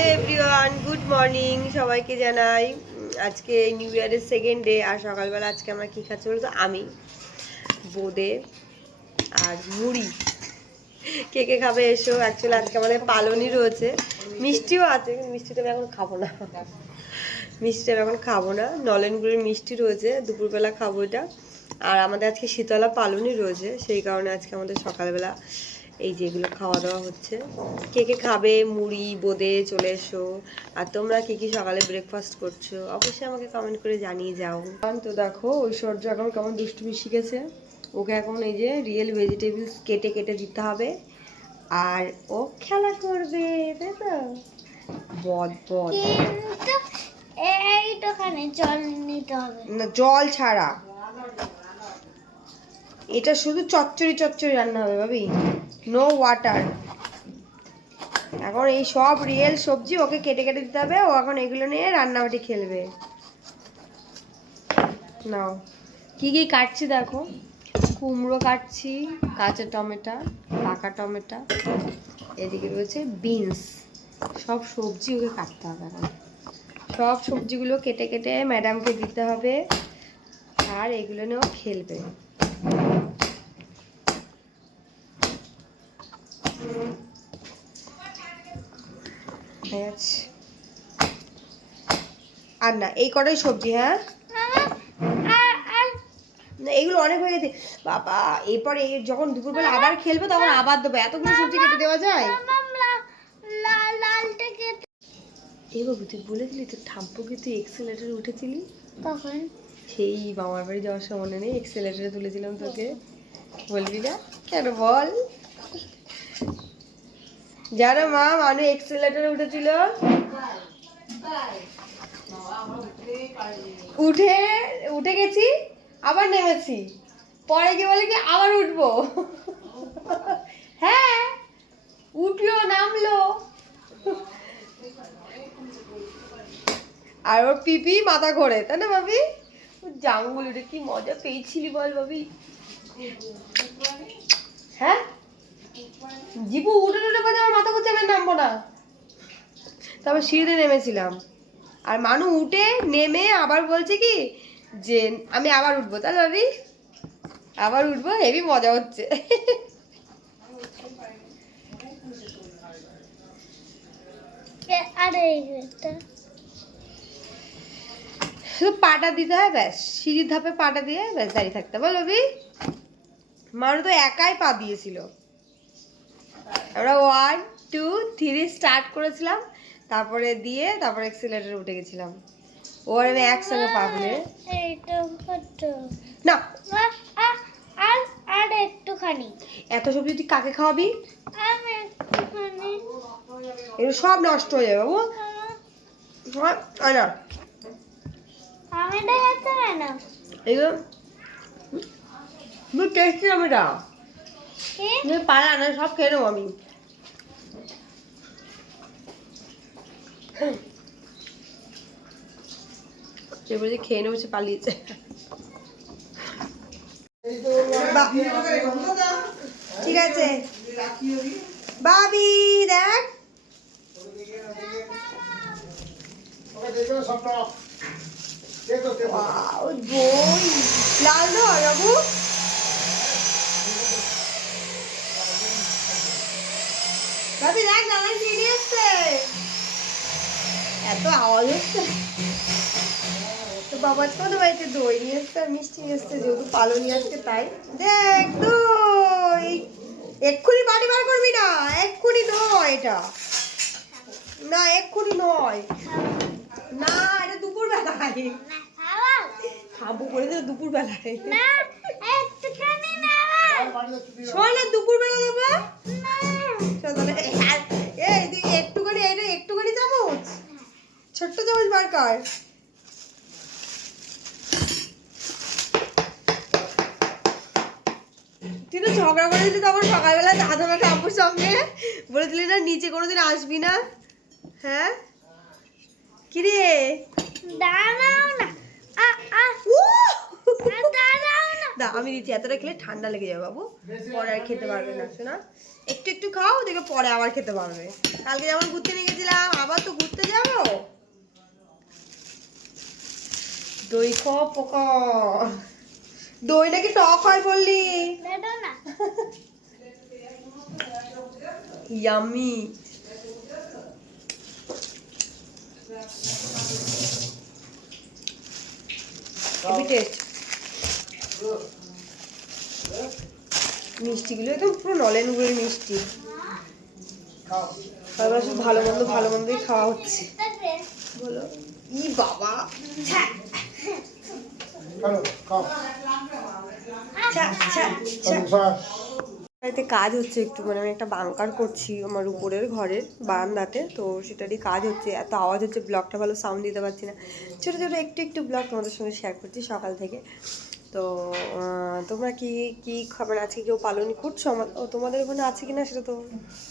Hello everyone, good morning সবাইকে জানাই। আজকে নিউ ইয়ারের সেকেন্ড ডে। আর সকালবেলা আজকে আমরা কী খাচ্ছি বলতো? আমি, বোঁদে আর মুড়ি। কে কে খাবে এসো। অ্যাকচুয়ালি আজকে আমাদের পালনি রয়েছে, মিষ্টিও আছে, কিন্তু মিষ্টিটা আমি এখন খাবো না। মিষ্টিটা আমি এখন খাবো না। নলেনগুড়ির মিষ্টি রয়েছে, দুপুরবেলা খাবো এটা। আর আমাদের আজকে শীতলা পালনি রয়েছে, সেই কারণে আজকে আমাদের সকালবেলা এই যেগুলো খাওয়া দাওয়া হচ্ছে। কে কে খাবে মুড়ি বোঁদে চলে এসো। আর তোমরা কি কি সকালে ব্রেকফাস্ট করছো অবশ্যই আমাকে কমেন্ট করে জানিয়ে যাও। তো দেখো ঐশ্বর্য এখন কেমন দুষ্টুমি শিখেছে। ওকে এখন এই যে রিয়েল ভেজিটেবলস কেটে কেটে দিতে হবে, আর ও খেলা করবে, তাই তো? বদ বদ। এইটুখানি জল নিতে হবে না, জল ছাড়া এটা শুধু চচ্চড়ি চচ্চড়ি রান্না হবে ভাবি, নো ওয়াটার। এখন এই সব রিয়েল সবজি ওকে কেটে কেটে দিতে হবে, ও এখন এগুলো নিয়ে রান্নাবাটি খেলবে। নাও কি কি কাটছি দেখো। কুমড়ো কাটছি, কাঁচা টমেটো, পাকা টমেটো, এদিকে রয়েছে বিনস। সব সবজি ওকে কাটতে হবে এখন। সব সবজিগুলো কেটে কেটে ম্যাডামকে দিতে হবে, আর এগুলো নিয়েও খেলবে। আর না, এই কটাই সবজি। হ্যাঁ, না এগুলো অনেক হয়ে গেছে বাবা। এরপরে যখন দুপুরবেলা আবার খেলবে তখন আবার দেবো। এতগুলো সবজি কেটে দেওয়া যায়? এই বাবু, তুই বলেছিলি তোর ঠাম্পুকে তুই এক্সেলেটারে উঠেছিলি কখন? সেই মামার বাড়ি যাওয়ার সময় মনে নেই? এক্সেলেটারে তুলেছিলাম তোকে, বলবি না কেন বল? জানো মা, মানু এক্সেলেটারে উঠেছিল, উঠে উঠে গেছি, আবার নেমেছি, পরে কি বলে কি আবার উঠবো। হ্যাঁ, উঠলো নামলো। আর ওর পিপি মাথা ঘোরে, তাই না ভাবি? জাঙ্গুল উঠে কি মজা পেয়েছিলি বল ভাবি? হ্যাঁ, জিপু উঠে উঠে বাজে আমার মাথা ঘুরছে, আমি নামবো না। তারপর সিঁড়িতে নেমেছিলাম, আর মানু উঠে নেমে আবার বলছে কি যে আমি আবার উঠবো, তাহলে ভাবি আবার উঠবো, হেবি মজা হচ্ছে। শুধু পাটা দিতে হয় ব্যাস, সিঁড়ির ধাপে পাটা দিয়ে ব্যাস দাঁড়িয়ে থাকতে বল ভাবি। মানু তো একাই পা দিয়েছিল। আমরা 1 2 3 স্টার্ট করেছিলাম, তারপরে দিয়ে তারপরে এক্সিলারেটরে উঠে গেছিলাম। ওর আমি একসঙ্গে পা ফেলে না। আর একটুখানি। এত সবজি তুই কাকে খাওয়াবি? আমি একটুখানি। এগুলো সব নষ্ট হয়ে যাবে বাবু। না আমি দেখাতে কেন? এগুলো টেস্টি টমেটো, পালা না, সব খেয়ে নেবো আমি। সে বলছে খেয়ে নেবো, সে পালিয়েছে। ঠিক আছে বাবি, দেখ দই লাল দই বাবু। বাবি দেখ, নানা কি নিয়ে এসছে, এত আওয়াজ হচ্ছে। তো বাবা ছোট বাড়িতে দই নিয়ে এসছে আর মিষ্টি নিয়ে এসছে, যেহেতু পালনি আজকে তাই। দেখ দই, এক্ষুনি বাড়ি বার করবি না, এক্ষুনি নয় এটা, না এক্ষুনি নয়, না এটা দুপুর বেলায় খাবো করে দেবো, দুপুর বেলায় শোন না, দুপুর বেলা দেবো। একটুখানি, এটা একটুখানি চামচ, ছোট্ট চামচ বার কর। তুই তো ঝগড়া করেছিলি তখন সকালবেলা দাদা মাকে আপুর সঙ্গে, বলেছিলি না নিচে কোনোদিন আসবি না। হ্যাঁ কিরে, দাঁড়াও না, দাঁড়াও না, না আমি দিচ্ছি, এতটা খেলে ঠান্ডা লেগে যাবে বাবু, পরে আর খেতে পারবে না শোনা। একটু একটু খাও, দেখে পরে আবার খেতে পারবে। কালকে যেমন ঘুরতে নিয়ে গেছিলাম, আবার তো ঘুরতে যাবো। দই খাও পোকা, দই নাকি টক হয় বললি? দাও না। ইয়ামি। Heavy taste. মিষ্টিগুলো একদম পুরো নলেন গুড়ের মিষ্টি। সবাই সব ভালো মন্দই খাওয়া হচ্ছে। বলো ই বাবা, ছ্যা। ছ্যা, ছ্যা, ছ্যা। বাড়িতে কাজ হচ্ছে একটু, মানে আমি একটা বাংকার করছি আমার উপরের ঘরের বারান্দাতে, তো সেটারই কাজ হচ্ছে। এত আওয়াজ হচ্ছে, ব্লগটা ভালো সাউন্ড দিতে পারছি না। ছোটো ছোটো একটু একটু ব্লগ তোমাদের সঙ্গে শেয়ার করছি সকাল থেকে। তো তোমরা কি কি খাবার আজকে কেউ পালনই করছো? তোমাদের ওখানে আছে কি না সেটা তো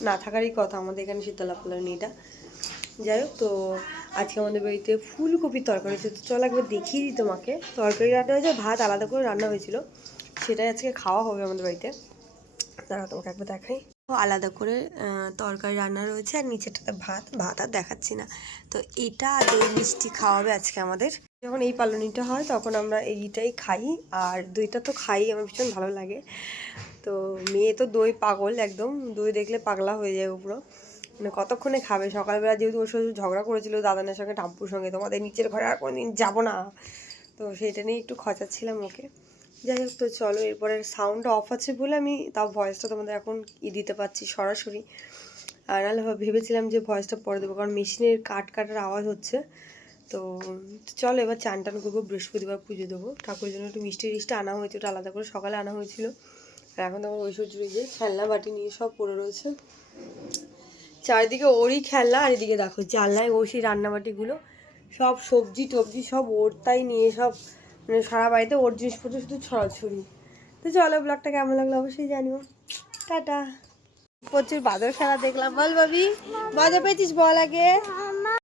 না থাকারই কথা, আমাদের এখানে শীতলা পালনীটা। যাই হোক, তো আজকে আমাদের বাড়িতে ফুলকপির তরকারি হয়েছে। তো চল একবার দেখিয়ে দিই তোমাকে। তরকারি রান্না হয়েছে, ভাত আলাদা করে রান্না হয়েছিল, সেটাই আজকে খাওয়া হবে আমাদের বাড়িতে। দাঁড়াও তোমাকে একবার দেখাই। আলাদা করে তরকারি রান্না রয়েছে, আর নিচেটাতে ভাত আর দেখাচ্ছি না। তো এটা দই মিষ্টি খাওয়াবে আজকে আমাদের। যখন এই পালনিটা হয় তখন আমরা এইটাই খাই, আর দইটা তো খাই, আমার ভীষণ ভালো লাগে। তো মেয়ে তো দই পাগল, একদম দই দেখলে পাগলা হয়ে যায় পুরো, মানে কতক্ষণে খাবে। সকালবেলা যেহেতু ওর সাথে ঝগড়া করেছিল দাদানের সঙ্গে, টাম্পুর সঙ্গে, তোমাদের নিচের ঘরে আর কোনোদিন যাবো না, তো সেইটা নিয়ে একটু খচাচ্ছিলাম ওকে। যাই হোক, তো চলো, এরপরের সাউন্ডটা অফ আছে বলে আমি তাও ভয়েসটা তোমাদের এখন দিতে পারছি সরাসরি। আর নাহলে ভেবেছিলাম যে ভয়েসটা পরে দেবো, কারণ মেশিনের কাটার আওয়াজ হচ্ছে। তো চলো এবার চান টান করবো, বৃহস্পতিবার পুজো দেবো। ঠাকুরের জন্য একটু মিষ্টি টিষ্টি আনা হয়েছে, ওটা আলাদা করে সকালে আনা হয়েছিল। আর এখন তো আমার ঐশ্বর্য যে খেলনা বাটি নিয়ে সব পড়ে রয়েছে চারিদিকে, ওরই খেলনা। আর এদিকে দেখো জানলায় বসি রান্নাবাটিগুলো, সব সবজি টবজি সব ওরটাই নিয়ে সব, মানে সারা বাড়িতে ওর জিনিসপত্র শুধু ছড়াছড়ি। তো চলো, ব্লগটা কেমন লাগলো অবশ্যই জানিও। টাটা। প্রচুর বাদর খেলা দেখলাম, বল ভাবি মজা পেয়েছিস বল আগে।